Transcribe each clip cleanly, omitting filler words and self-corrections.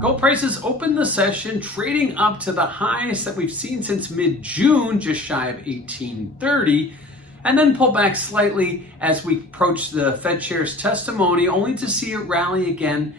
Gold prices opened the session trading up to the highest that we've seen since mid-June, just shy of 1830, and then pull back slightly as we approach the Fed chair's testimony, only to see it rally again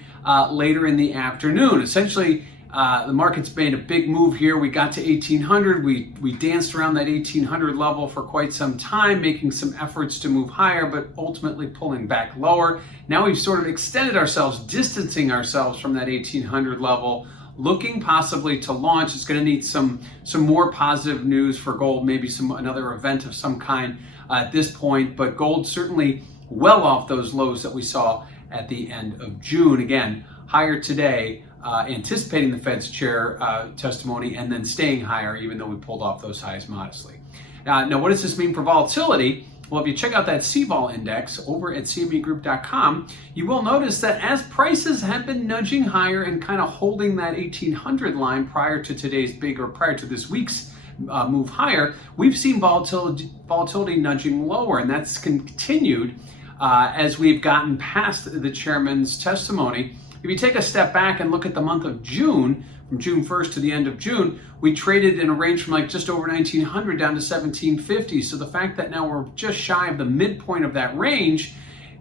later in the afternoon. Essentially, the market's made a big move here. We got to 1800. We danced around that 1800 level for quite some time, making some efforts to move higher, but ultimately pulling back lower. Now we've sort of extended ourselves, distancing ourselves from that 1800 level, looking possibly to launch. It's going to need some more positive news for gold, maybe another event of some kind at this point, but gold certainly well off those lows that we saw at the end of June. Again, higher today, anticipating the Fed's chair testimony, and then staying higher even though we pulled off those highs modestly. Now, what does this mean for volatility? Well, if you check out that CVOL index over at cmegroup.com, you will notice that as prices have been nudging higher and kind of holding that 1800 line prior to this week's move higher, we've seen volatility nudging lower, and that's continued as we've gotten past the chairman's testimony. If you take a step back and look at the month of June, from June 1st to the end of June, we traded in a range from like just over 1900 down to 1750. So the fact that now we're just shy of the midpoint of that range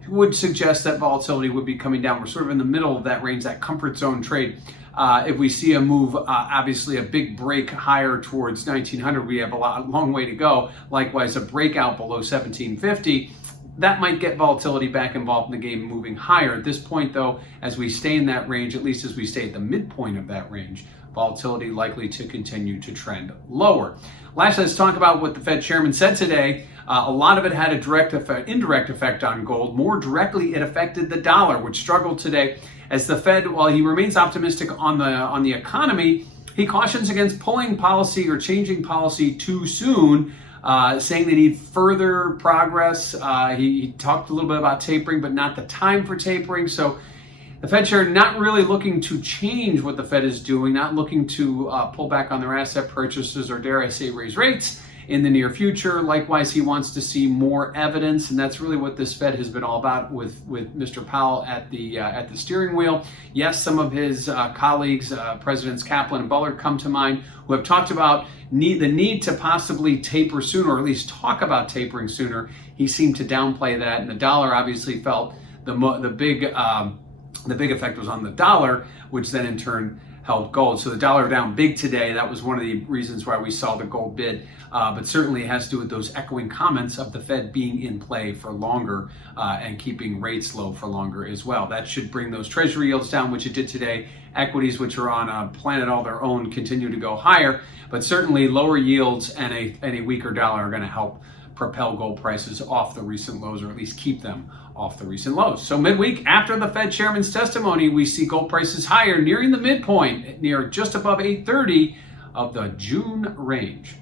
would suggest that volatility would be coming down. We're sort of in the middle of that range, that comfort zone trade. If we see a move, obviously a big break higher towards 1900, we have a long way to go. Likewise, a breakout below 1750. That might get volatility back involved in the game, moving higher. At this point, though, as we stay in that range, at least as we stay at the midpoint of that range, volatility likely to continue to trend lower. Last, let's talk about what the Fed chairman said today. A lot of it had a indirect effect on gold. More directly, it affected the dollar, which struggled today as the Fed, while he remains optimistic on the economy, he cautions against pulling policy or changing policy too soon. Saying they need further progress. He talked a little bit about tapering, but not the time for tapering. So the Fed chair not really looking to change what the Fed is doing, not looking to pull back on their asset purchases or, dare I say, raise rates in the near future. Likewise, he wants to see more evidence, and that's really what this Fed has been all about with Mr. Powell at the steering wheel. Yes, some of his colleagues, Presidents Kaplan and Bullard, come to mind, who have talked about the need to possibly taper sooner, or at least talk about tapering sooner. He seemed to downplay that, and the dollar obviously felt the big effect was on the dollar, which then in turn helped gold. So the dollar down big today. That was one of the reasons why we saw the gold bid. But certainly it has to do with those echoing comments of the Fed being in play for longer and keeping rates low for longer as well. That should bring those treasury yields down, which it did today. Equities, which are on a planet all their own, continue to go higher. But certainly lower yields and a weaker dollar are going to help propel gold prices off the recent lows, or at least keep them off the recent lows. So midweek, after the Fed chairman's testimony, we see gold prices higher, nearing the midpoint, near just above 830 of the June range.